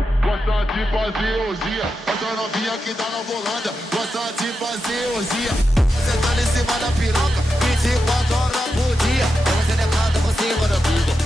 Gosta de fazer orgia, essa novinha que tá na volanda. Gosta de fazer orgia, você tá em cima da piroca 24 horas por dia. Você decada por cima da tudo.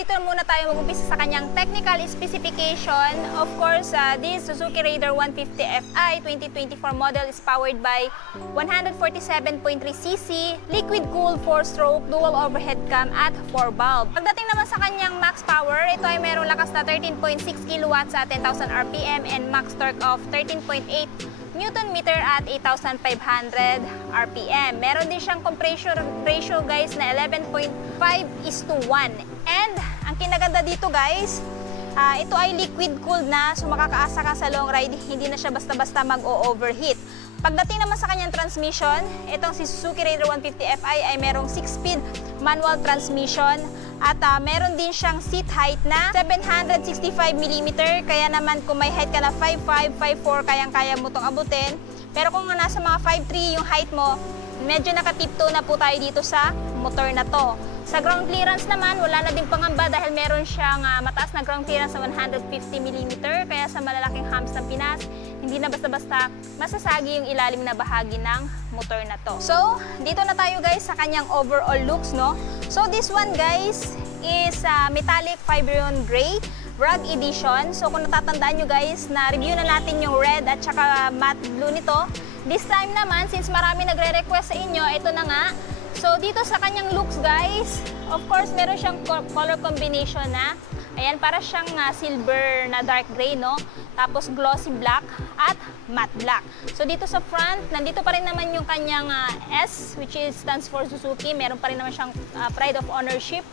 Dito muna tayo mag-umpisa sa kanyang technical specification. Of course, this Suzuki Raider 150 Fi 2024 model is powered by 147.3cc liquid-cooled 4-stroke dual overhead cam at 4-valve. Pagdating naman sa kanyang max power, ito ay mayroong lakas na 13.6 kW sa 10,000 RPM and max torque of 13.8 Newton meter at 8,500 RPM. Meron din siyang compression ratio guys na 11.5:1. And ang kinaganda dito guys, ito ay liquid cooled na, so makakaasa ka sa long ride, hindi na siya basta-basta mag-o-overheat. Pagdating naman sa kanyang transmission, itong si Suzuki Raider 150 Fi ay merong 6-speed manual transmission at meron din siyang seat height na 765mm. Kaya naman kung may height ka na 5'5", 5'4", kayang-kaya mo itong abutin. Pero kung nasa mga 5'3" yung height mo, medyo nakatiptoe na po tayo dito sa motor na to. Sa ground clearance naman, wala na ding pangamba dahil meron siyang mataas na ground clearance sa 150mm. Kaya sa malalaking humps ng Pinas, hindi na basta-basta masasagi yung ilalim na bahagi ng motor na to. So, dito na tayo guys sa kanyang overall looks, no? So, this one guys is metallic Fibron Gray Rug Edition. So, kung natatandaan nyo guys, na-review na natin yung red at saka matte blue nito. This time naman, since marami nagre-request sa inyo, ito na nga. So, dito sa kanyang looks guys, of course, meron siyang color combination na, ayan, para siyang silver na dark gray, no? Tapos glossy black at matte black. So, dito sa front, nandito pa rin naman yung kanyang S, which is stands for Suzuki. Meron pa rin naman siyang pride of ownership.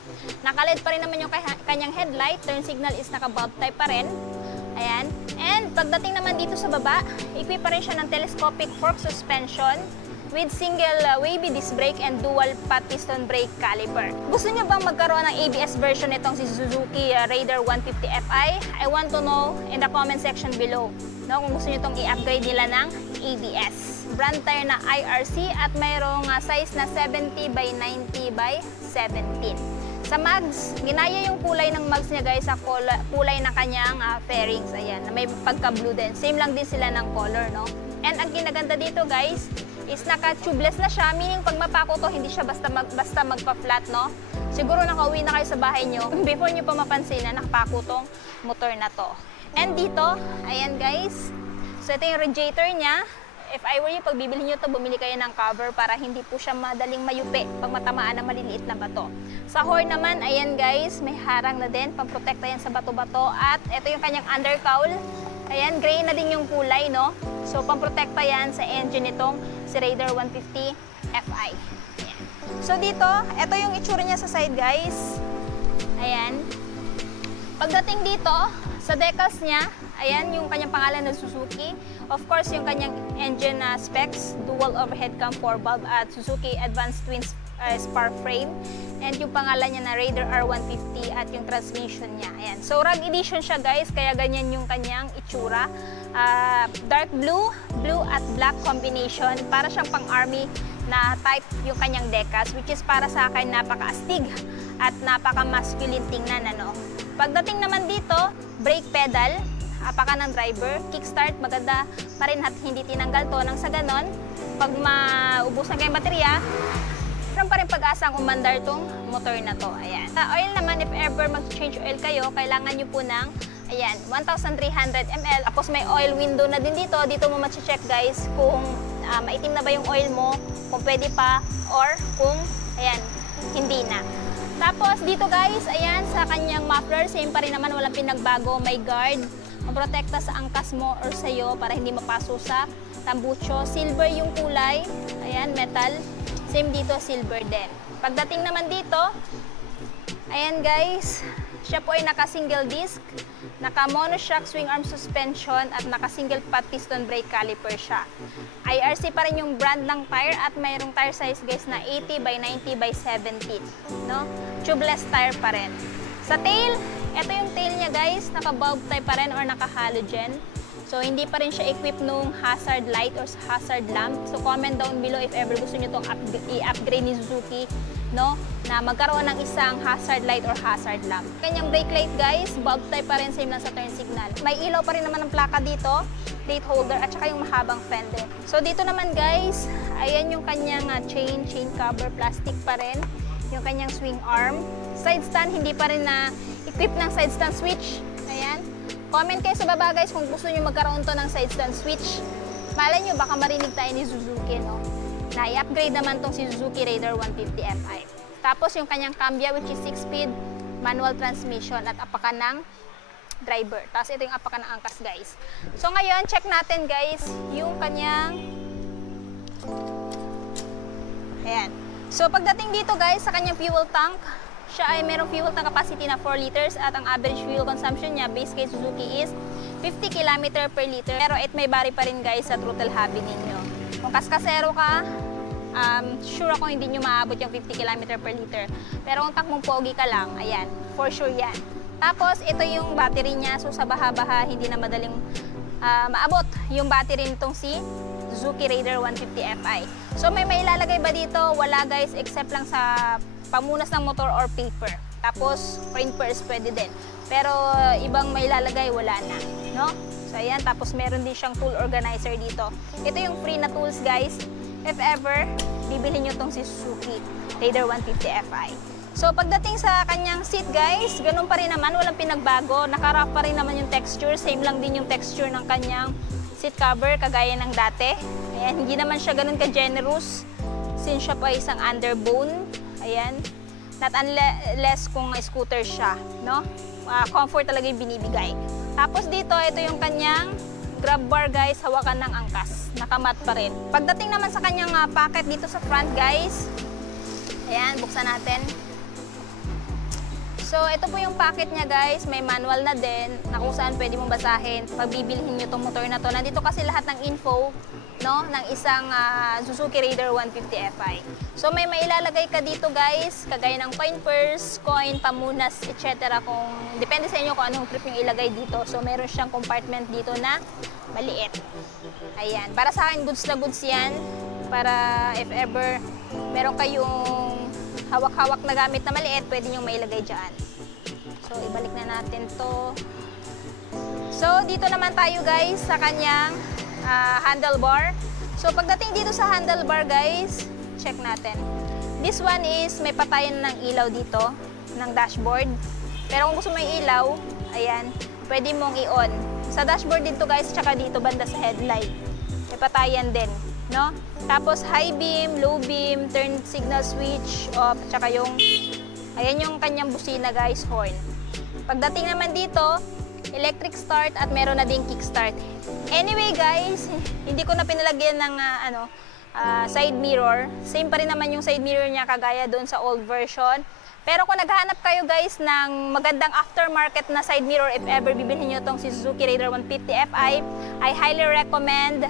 Naka-LED pa rin naman yung kanyang headlight. Turn signal is naka-bulb type pa rin. Ayan. And pagdating naman dito sa baba, equip pa rin siya ng telescopic fork suspension with single wavy disc brake and dual pot piston brake caliper. Gusto niyo bang magkaroon ng ABS version nitong si Suzuki Raider 150 Fi? I want to know in the comment section below, no, kung gusto niyo itong i-upgrade nila ng ABS. Brand tire na IRC at mayroong size na 70x90x17. Sa mags, ginaya yung kulay ng mags niya guys sa kulay ng kanyang fairings. Ayan, na may pagka-blue din. Same lang din sila ng color, no? And ang kinaganda dito guys, is naka-tubeless na siya, meaning pag mapako to, hindi siya basta magpa-flat, no? Siguro nakauwi na kayo sa bahay nyo before nyo pa mapansin na nakapako tong motor na to. And dito, ayan guys, so ito yung radiator niya. If I were you, pag bibili nyo to, bumili kayo ng cover para hindi po siya madaling mayupi pag matamaan ng maliliit na bato. Sa horn naman, ayan guys, may harang na din, pang-protekta yan sa bato-bato. At ito yung kanyang undercowl. Ayan, gray na din yung kulay, no? So, pang-protekta yan sa engine nitong si Raider 150 Fi. Ayan. So, dito, ito yung itsura niya sa side, guys. Ayan. Pagdating dito, sa decals niya, ayan, yung kanyang pangalan na Suzuki. Of course, yung kanyang engine specs, dual overhead cam 4-valve at Suzuki Advanced Twin Spark frame. And yung pangalan niya na Raider R150 at yung transmission niya. Ayan. So, rug edition siya guys, kaya ganyan yung kanyang itsura. Dark blue, blue at black combination. Para siyang pang-army na type yung kanyang decals, which is para sa akin napaka-astig at napaka-masculine tingnan, ano. Pagdating naman dito, brake pedal, apaka ng driver, kickstart, maganda pa rin at hindi tinanggal to. Nang sa ganon, pag maubos na kayong baterya, meron pa rin pag-asang umandar tong motor na to. Ayan. Sa oil naman, if ever mag-change oil kayo, kailangan nyo po ng, ayan, 1,300 ml. Tapos may oil window na din dito. Dito mo ma-check guys kung maitim na ba yung oil mo, kung pwede pa, or kung, ayan, hindi na. Tapos dito guys, ayan, sa kanyang muffler, same pa rin naman, walang pinagbago. May guard, maprotekta sa angkas mo or sa'yo para hindi mapaso sa tambucho. Silver yung kulay, ayan, metal. Same dito, silver din. Pagdating naman dito, ayan guys, Siya po ay naka-single disc, naka-monoshock swing arm suspension at naka-single pot piston brake caliper siya. IRC pa rin yung brand ng tire at mayroong tire size guys na 80 by 90 by 70, no? Tubeless tire pa rin. Sa tail, ito yung tail niya guys, naka-bulb type pa rin or naka-halogen. So, hindi pa rin siya equipped nung hazard light or hazard lamp. So, comment down below if ever gusto nyo itong i-upgrade ni Suzuki, no? Na magkaroon ng isang hazard light or hazard lamp. Kanyang brake light guys, bulb type pa rin, same lang sa turn signal. May ilaw pa rin naman ng plaka dito, plate holder, at saka yung mahabang fender. So, dito naman guys, ayan yung kanyang chain cover, plastic pa rin. Yung kanyang swing arm. Side stand, hindi pa rin na equipped ng side stand switch. Ayan. Comment kayo sa baba guys kung gusto nyo magkaroon to ng side stand switch. Malay nyo, baka marinig tayo ni Suzuki, no? Na i-upgrade naman tong si Suzuki Raider 150 Fi. Tapos yung kanyang cambia which is 6-speed manual transmission at apakan ng driver. Tapos ito yung apakan ng angkas guys. So ngayon, check natin guys yung kanyang... Ayan. So pagdating dito guys sa kanyang fuel tank, siya ay merong fuel tank capacity na 4 liters at ang average fuel consumption niya base kay Suzuki is 50 km per liter. Pero it may vary pa rin guys sa throttle hubby ninyo. Kung kaskasero ka, sure ako hindi nyo maabot yung 50 km per liter. Pero kung takmong pogi ka lang, ayan, for sure yan. Tapos ito yung battery niya, so sa baha-baha hindi na madaling maabot yung battery nitong si Suzuki Raider 150 Fi. So may mailalagay ba dito? Wala guys, except lang sa pamunas ng motor or paper. Tapos, coin purse pwede din. Pero, ibang may lalagay, wala na. No? So, ayan. Tapos, meron din siyang tool organizer dito. Ito yung free na tools, guys. If ever, bibilhin nyo itong si Suzuki Raider 150 Fi. So, pagdating sa kanyang seat, guys, ganun pa rin naman. Walang pinagbago. Naka-wrap pa rin naman yung texture. Same lang din yung texture ng kanyang seat cover, kagaya ng dati. Ayan. Hindi naman siya ganun ka-generous. Since siya pa isang underbone. Ayan. Not unless kung scooter siya, no? Comfort talaga yung binibigay. Tapos dito, ito yung kanyang grab bar, guys, hawakan ng angkas. Nakamat pa rin. Pagdating naman sa kanyang pocket dito sa front, guys. Ayan, buksan natin. So, ito po yung pocket niya, guys. May manual na din na kung saan pwede mong basahin pag bibilhin nyo itong motor na to. Nandito kasi lahat ng info, no, ng isang Suzuki Raider 150 Fi. So may mailalagay ka dito guys, kagaya ng coin purse, coin, pamunas, etc. Kung depende sa inyo kung anong trip yung ilagay dito. So meron siyang compartment dito na maliit. Ayan, para sa akin goods na goods yan. Para if ever meron kayong hawak-hawak na gamit na maliit, pwede nyo mailagay dyan. So ibalik na natin to. So dito naman tayo guys sa kanyang handlebar. So pagdating dito sa handlebar guys, check natin. This one is may patayan ng ilaw dito ng dashboard. Pero kung gusto mo yung ilaw, ayan, pwede mong i-on. Sa dashboard dito guys, tsaka dito banda sa headlight. May patayan din, no? Tapos high beam, low beam, turn signal switch, off, tsaka yung ayan yung kanyang busina guys, horn. Pagdating naman dito, electric start at meron na ding kickstart. Anyway guys, hindi ko na pinalagyan ng side mirror. Same pa rin naman yung side mirror niya kagaya doon sa old version. Pero kung naghahanap kayo guys ng magandang aftermarket na side mirror, if ever bibilhin nyo itong si Suzuki Raider 150 Fi, I highly recommend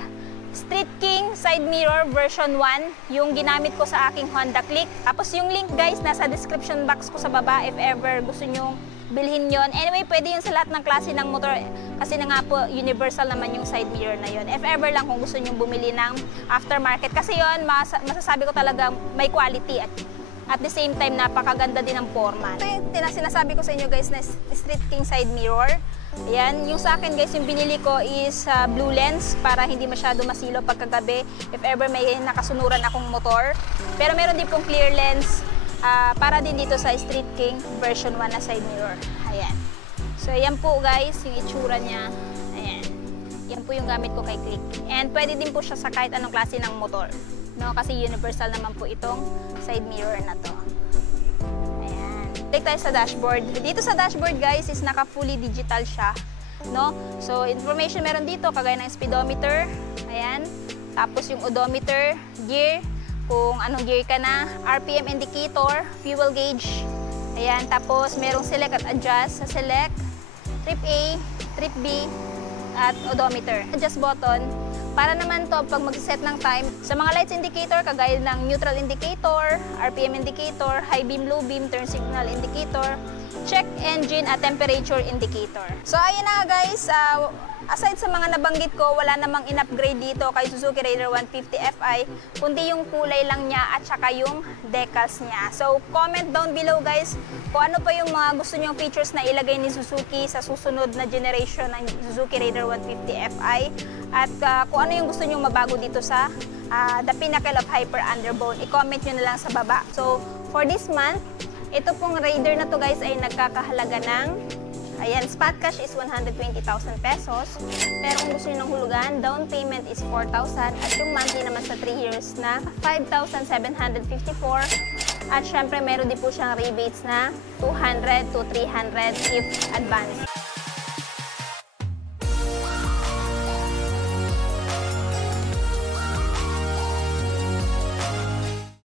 Street King side mirror version 1, yung ginamit ko sa aking Honda Click. Tapos yung link guys, nasa description box ko sa baba if ever gusto nyo bilhin yon. Anyway, pwede yun sa lahat ng klase ng motor kasi na nga po universal naman yung side mirror na yon. If ever lang kung gusto nyo bumili ng aftermarket kasi yon, masasabi ko talaga may quality at the same time napakaganda din ng forma. Ito yung sinasabi ko sa inyo guys na Street King side mirror. Ayan, yung sa akin guys, yung binili ko is blue lens para hindi masyado masilo pagkagabi if ever may nakasunuran akong motor. Pero meron din pong clear lens para din dito sa Street King version 1 na side mirror. Ayan. So ayan po guys, yung itsura niya. Ayan. Yan po yung gamit ko kay Click. And pwede din po siya sa kahit anong klase ng motor. No? Kasi universal naman po itong side mirror na to. Take tayo sa dashboard. Dito sa dashboard guys is naka fully digital siya, no? So information meron dito kagaya ng speedometer, ayan. Tapos yung odometer, gear, kung anong gear ka na, RPM indicator, fuel gauge, Ayan, tapos merong select at adjust. Sa select, trip A, trip B, at odometer. Adjust button, para naman to pag mag-set ng time. Sa mga lights indicator, kagaya ng neutral indicator, RPM indicator, high beam, low beam, turn signal indicator, check engine at temperature indicator. So ayun na guys, aside sa mga nabanggit ko, wala namang in-upgrade dito kay Suzuki Raider 150 Fi, kundi yung kulay lang niya at saka yung decals niya. So comment down below guys kung ano pa yung mga gusto nyong features na ilagay ni Suzuki sa susunod na generation ng Suzuki Raider 150 Fi at kung ano yung gusto nyong mabago dito sa the pinnacle of hyper underbone. I-comment nyo na lang sa baba. So for this month, ito pong Raider na to guys ay nagkakahalaga ng, ayan, spot cash is 120,000 pesos. Pero kung gusto nyo ng hulugan, down payment is 4,000 at yung monthly naman sa 3 years na 5,754. At syempre meron din po siyang rebates na 200 to 300 if advance.